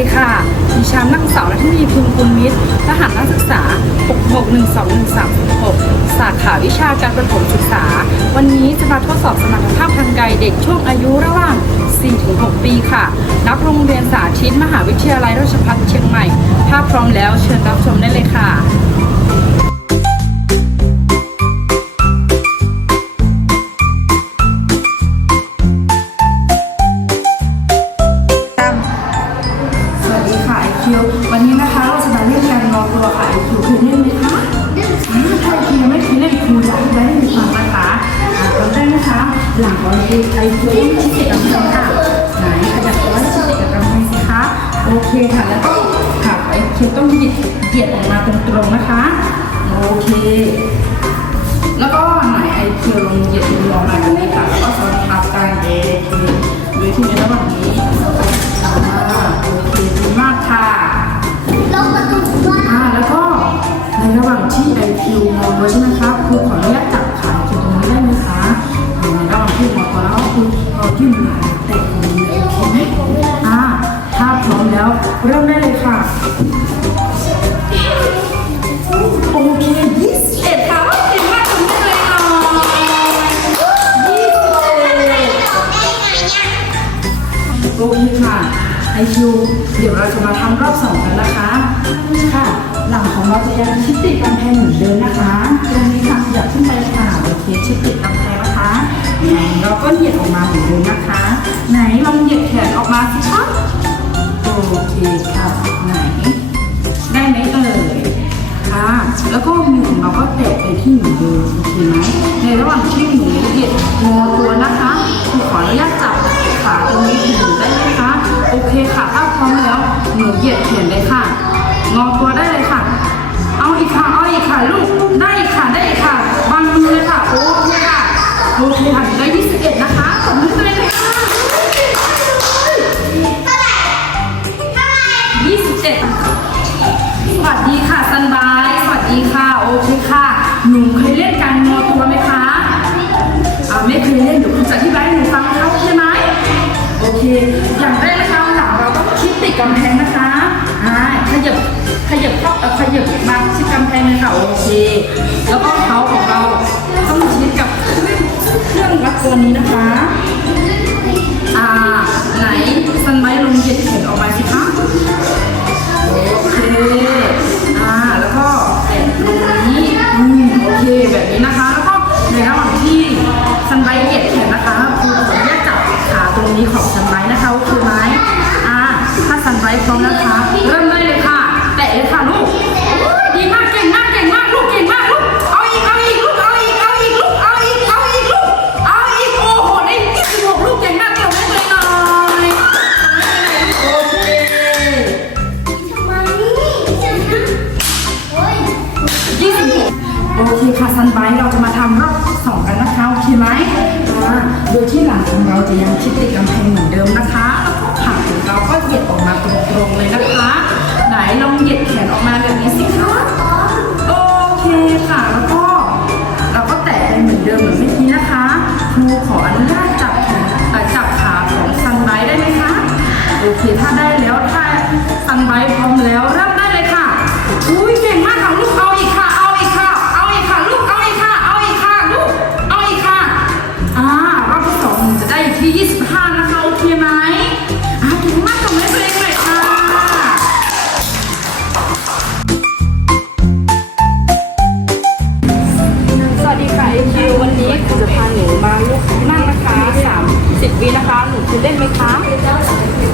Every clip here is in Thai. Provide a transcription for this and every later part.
ดีค่ะ ดิฉันนักศึกษาและที่มีพึงคุณมิตรรหัสนักศึกษา 6612136 สาขาวิชาการประถมศึกษา วันนี้จะมาทดสอบสมรรถภาพทางกายเด็กช่วงอายุระหว่าง 4-6 ปีค่ะ นักโรงเรียนสาธิตมหาวิทยาลัยราชภัฏเชียงใหม่ ถ้าพร้อมแล้วเชิญรับชมได้เลยค่ะ มองไว้ใช่ไหมคะครูขออนุญาตจับขาคิวตรงนี้ได้ไหมคะอ่าในระหว่างที่มองตัวแล้วครูเอาที่มือแตะตรงนี้โอเคไหมอ่าถ้าพร้อมแล้วเริ่มได้เลยค่ะโอเคยี่สิบเอ็ดค่ะเก่งมากทำได้เลยค่ะยี่สิบเอ็ดได้ไงเนี่ยโอเคค่ะไอคิวเดี๋ยวเราจะมาทำรอบสองกันนะคะค่ะหลังของเราจะยังชิดติดกำแพงเหมือนเดิมนะคะ ค่ะโอเชิดติดกำแพงนะคะไหนเราก็เหยียดออกมาเหมือนเดิมนะคะ ไหนลองเหยียดแขนออกมาสิคะโอเคค่ะไหน ได้ไหมเอ่ยค่ะแล้วก็มือของเราก็แตะไปที่เหมือนเดิมโอเคไหมในระหว่างที่หนูเหยียดงอตัวนะคะครูขออนุญาตจับขาตรงนี้ถึงได้ไหมคะโอเคค่ะถ้าพร้อมแล้วหนูเหยียดแขนเลยค่ะงอตัวได้เลยค่ะ เอาอีกค่ะเอาอีก ค่ะลูกได้ค่ะได้ค่ะวางมือเลยค่ะโอเคค่ะโอเคค่ะได้21นะคะขอบคุณเลยค่ะเท่าไหร่เท่าไหร่27สวัสดีค่ะซันบายสวัสดีค่ะโอเคค่ะหนูเคยเล่นการงอตัวไหมคะอ่าไม่เคยเล่นเดี๋ยวคุณจะอธิบายให้หนูฟังนะคะโอเคไหมโอเคอย่างแรกนะคะหลังเราต้องชิดติดกำแพงนะคะอ่าขยับ ขยับเข้าเอ่อขยับมาชิดกำแพงเลยค่ะโอเค แล้วก็เท้าของเราต้องชิดกับเครื่องวัดตัวนี้นะคะ อ่า ไหนซันไบลงเหยียดแขนออกมาสิคะโอเค อ่า แล้วก็แตะตรงนี้อืมโอเคแบบนี้นะคะ แล้วก็ในระหว่างที่ซันไบเหยียดแขนนะคะครูขออนุญาตจับขาตรงนี้ของซันไบนะคะ นะคะหนูจะเล่นไหมคะ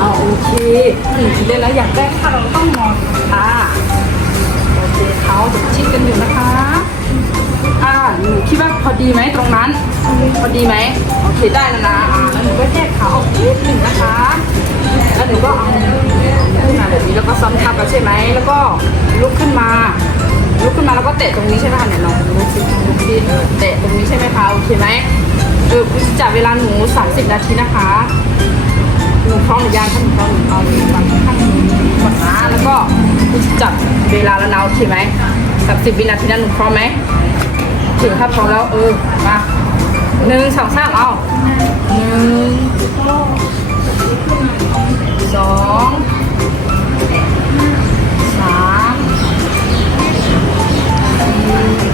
อ๋อโอเคหนูจะเล่นแล้วอย่างแรกค่ะเราต้องนอนค่ะโอเคเขาจะชิดกันอยู่นะคะ อ่าหนูคิดว่าพอดีไหมตรงนั้น พอดีไหมโอเคได้แล้วนะอ่าแล้วหนูก็แยกขาออกนิดหนึ่งนะคะ แล้วหนูก็เอาขึ้นมาแบบนี้แล้วก็ซ้ำทับกันใช่ไหมแล้วก็ลุกขึ้นมาลุกขึ้นมาแล้วก็เตะตรงนี้ใช่ไหมคะเนี่ยลองลุกสิลุกสิเออเตะตรงนี้ใช่ไหมคะโอเคไหม เออจับเวลาหนู 30 นาทีนะคะ หนูพร้อมหรือยังถ้าหนูพร้อมหนูเอาหนูางข้างนี้ก่อนนะแล้วก็จับเวลาแล้วนะโอเคไหมสักสิบวินาทีนั้นหนูพร้อมไหมถึงถ้าพร้อมแล้วเออมาหนึ่งสองสามเอาหนึ่งสองสามเ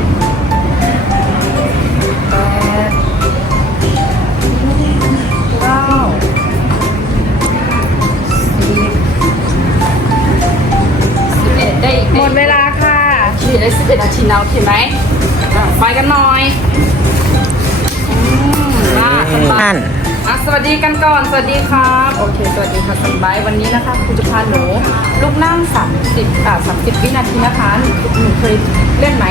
ดแปดเก้าสิบสิบเอ็ดได้อีกหมดเวลาค่ะโอเคได้สิบเอ็ดนาทีแล้วโอเคไหมอะไปกันหน่อยอืมมาสบาย นั่น อะสวัสดีกันก่อน สวัสดีครับ โอเค สวัสดีค่ะสบายวันนี้นะคะครูจะพาหนูลูกนั่ง 30อ่า30 วินาทีนะคะหนูหนูเคยเล่นไหม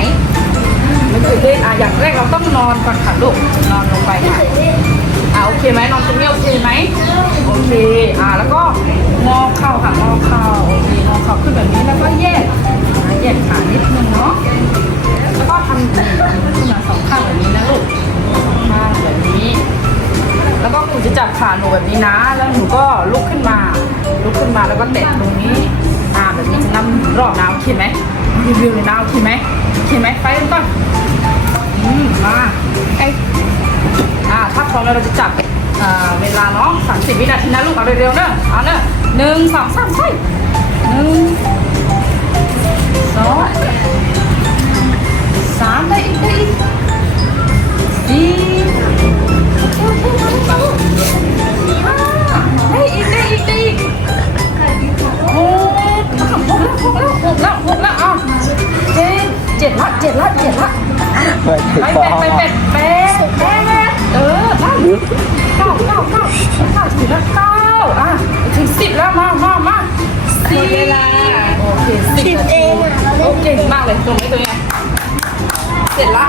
ไม่เคยเล่นอะอย่างแรกเราต้องนอนก่อนค่ะลูกนอนลงไปค่ะอ่าโอเคไหมนอนตรงนี้โอเคไหมโอเคอ่าแล้วก็งอเข่าค่ะงอเข่าโอเคงอเข่าขึ้นแบบนี้แล้วก็แยกแยกขานิดนึงเนาะแล้วก็ทำขึ้นมาสองข้างแบบนี้นะลูกข้างแบบนี้ แล้วก็ครูจะจับขาหนูแบบนี้นะ แล้วหนูก็ลุกขึ้นมา ลุกขึ้นมาแล้วก็เตะตรงนี้อ่าแบบนี้จะนำรอบน้ำโอเคไหม รีวิวเลยนะโอเคไหมโอเคไหมไปกันก่อนอืมมาไออ่าถ้าพร้อมแล้วเราจะจับอ่าเวลาเนาะสามสิบวินาทีนะลูกเอาเร็วๆเนอะเอาเนอะหนึ่งสองสามใช่หนึ่งสองสามได้อีกได้อีกสี่โอเคโอเคมาลูกห้าได้อีกได้อีกได้อีกหกหกแล้วหกแล้วหกแล้วหก จ็ดเจ็ดละเจ็ดละเจ็ดละไปเป็ดไปเป็ดเป็ดเป็ดเออได้เก้าเก้าเก้าเก้าถึงแล้วเก้าอะถึงสิบแล้วมามามาสิบหมดเวลาโอเคสิบสิบเองอะเราเล่นโอเคมากเลยตรงนี้ตัวเนี้ยเสร็จละ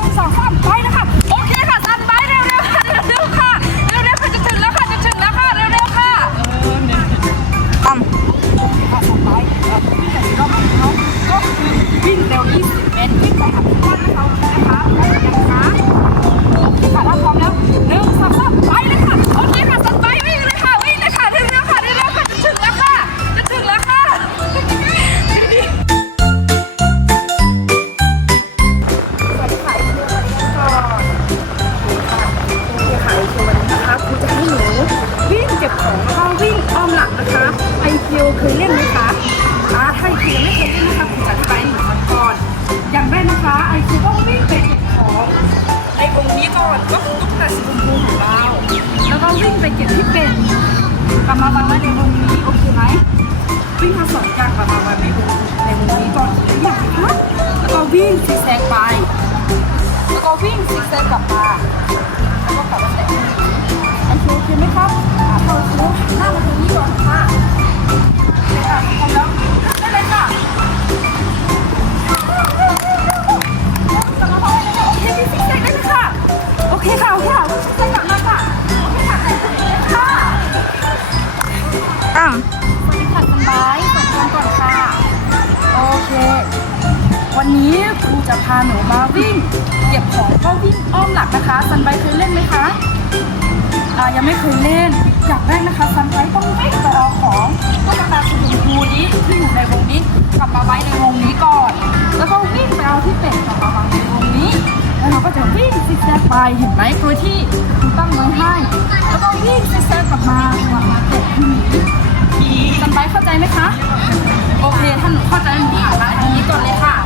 งสองสามไป วิ่งซิกแซกกลับมาแล้วก็กลับมาใส่วงนี้โอเคโอเคไหมครับเราเราหันหน้ามาตรงนี้ก่อนค่ะโอเคค่ะพร้อมแล้วได้เลยค่ะโอเคพี่ซิกแซกได้เลยค่ะโอเคค่ะโอเคค่ะซิกแซกกลับมาค่ะโอเคค่ะค่ะอะสวัสดีค่ะสบายเปิดเทอมก่อนค่ะโอเค วันนี้ครูจะพาหนูมาวิ่ง็บของเขาวิ่งอ้อมหลักนะคะซันไบเคยเล่นไหมคะอ่ายังไม่เคยเล่นอยากแรกนะคะซันไบต้องไม่ต่อของตุ๊กตาสีชมพูนี้ที่อยู่ในวงนี้กลับมาไว้ในวงนี้ก่อน แล้วก็วิ่งไปเอาที่เป็ดกลับมาวางในวงนี้แล้วเราก็จะวิ่งซิกแซกไปเห็นไหมโดยที่คุณตั้งไว้ให้แล้วก็วิ่งซิกแซกกลับมากลับมาเป็ดที่นี่ซันไบเข้าใจไหมคะโอเคถ้าหนูเข้าใจหนูอ่านอันนี้ก่อนเลยค่ะ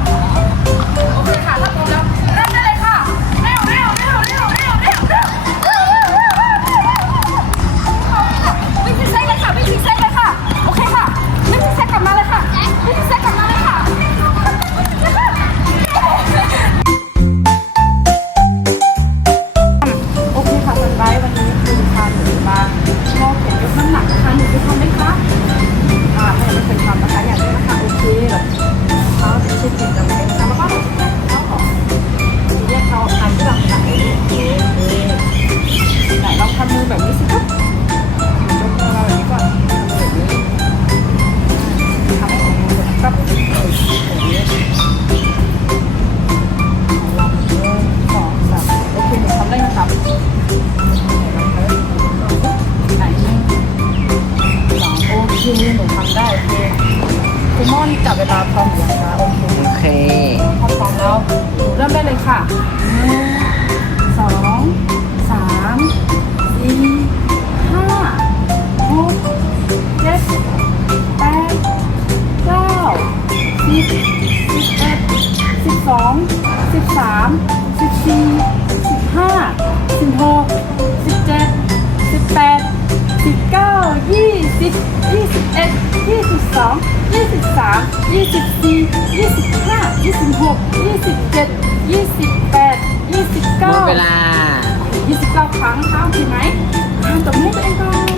คือหนูทำได้โอคุณม่อนจับเวลาพร้อมหนูนะโอเคโอเคพร้อมแล้วเริ่มได้เลยค่ะหนึ่งสองสามสี่ห้าหกเจ็ดแปดเก้าสิบสิบเอ็ดสิบสองสิบสามสิบสี่สิบห้าสิบหก สิบเก้ายี่สิบยี่สิบเอ็ดยี่สิบสองยี่สิบสามยี่สิบสี่ยี่สิบห้ายี่สิบหกยี่สิบเจ็ดยี่สิบแปดยี่สิบหมเก้าดเวลายี่สิบเก้าครั้งค่ะโอเคไหมอ่านตบมือให้ตัวเองก่อน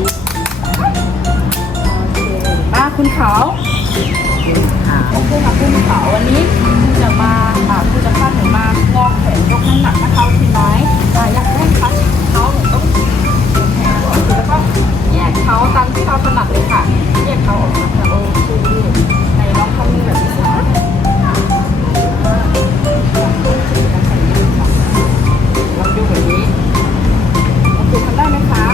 โอเคมาคุณเขาโอเคค่ะคุณเขาวันนี้คุณจะมาอ่าคุณจะพาหนูมางอแขนยกน้ำหนักนะคะโอเคไหมอ่าอยากได้คัดเขาหนูต้องแขนก่อน แล้วก็แยกเขาตามที่เราถนัดเลยค่ะ แยกเขาออกมาค่ะโอเคในลองทำมือแบบนี้นะลองดูแบบนี้โอเคทำได้ไหมคะ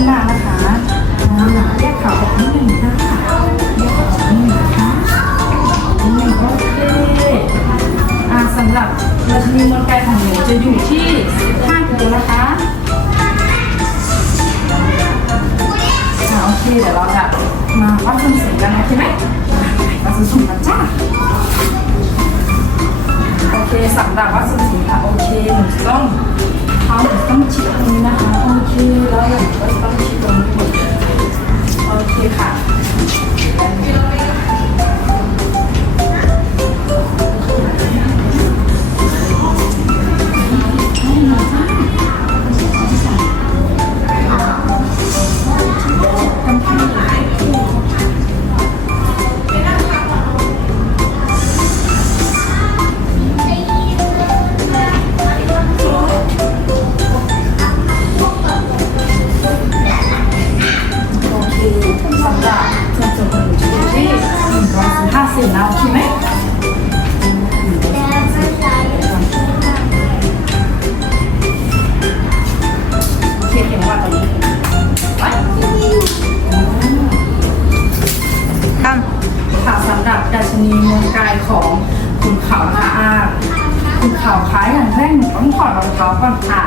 ก้มไม่ก้มหน้านะคะอ่าเรียกขาออกนิดหนึ่งนะคะเรียกขาออกนิดหนึ่งนะคะนิดหนึ่งโอเคอ่าสำหรับดัชนีมวลกายของหนูจะอยู่ที่5กิโลนะคะอ่าโอเคเดี๋ยวเราจะมาวัดส่วนสูงกันโอเคไหมวัดส่วนสูงกันจ้าโอเคสำหรับวัดส่วนสูงค่ะโอเคหนูต้อง ต้องชิดตรงนี้นะคะโอเคแล้วหนูก็จะต้องชิดตรงนี้หมดโอเคค่ะ อย่างแรกหนูต้องถอดรองเท้าก่อนค่ะ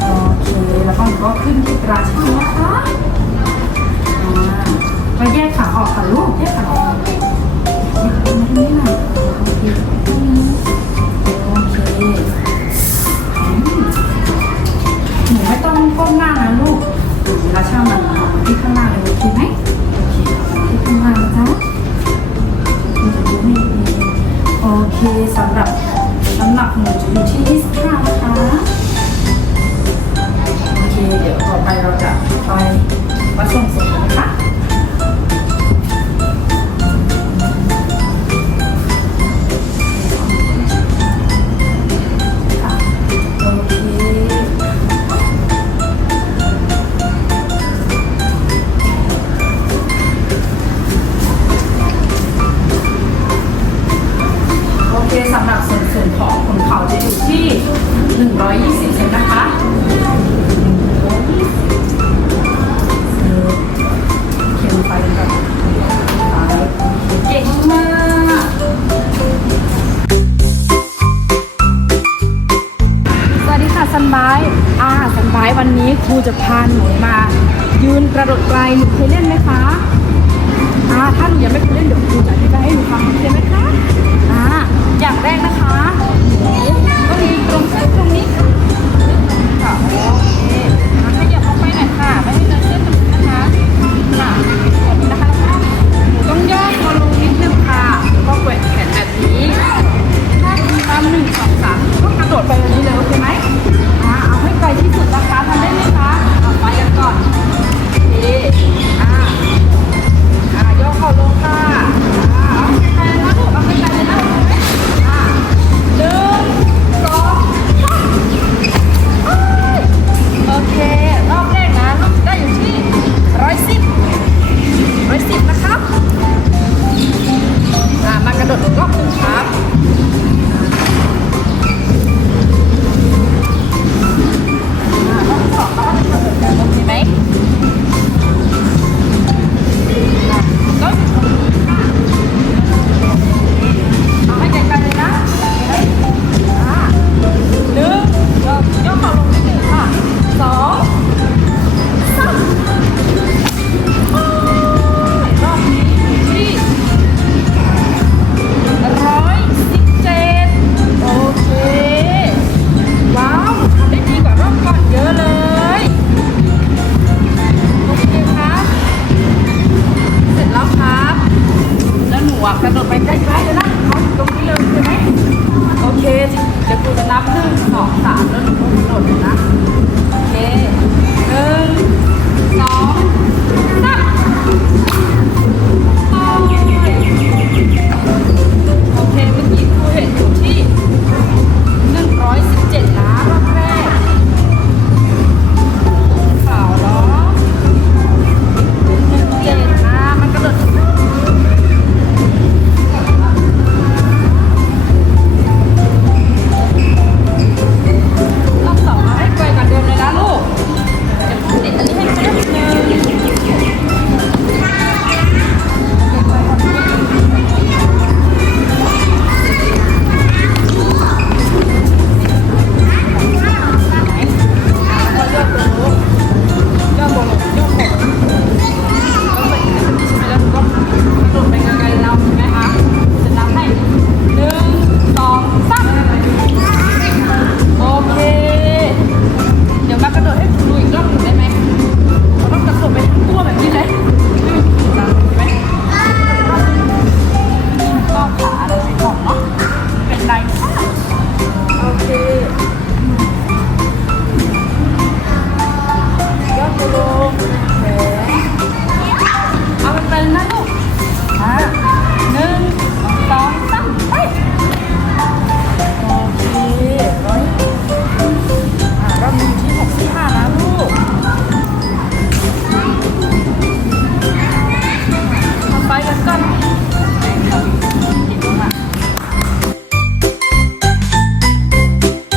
โอเค แล้วก็หนูก็ขึ้นที่ตราช่างนะคะอ่าก็แยกขาออกค่ะลูกแยกขาออกนิดนึงหน่อยโอเคโอเคอืมหนูไม่ต้องก้มหน้านะลูกเวลาช่างมันที่ข้างหน้าเลยโอเคไหมโอเคที่ข้างหน้านะจ๊ะมันจะดูดีโอเคสำหรับำหนักหนูจะอยู่ ว่ากระโดดไปใกล้ๆเลยนะตรงนี้เลยใช่ไหมโอเคเดี๋ยวกูจะนับหนึ่งสองสามแล้วหนูก็กระโดดเลยนะ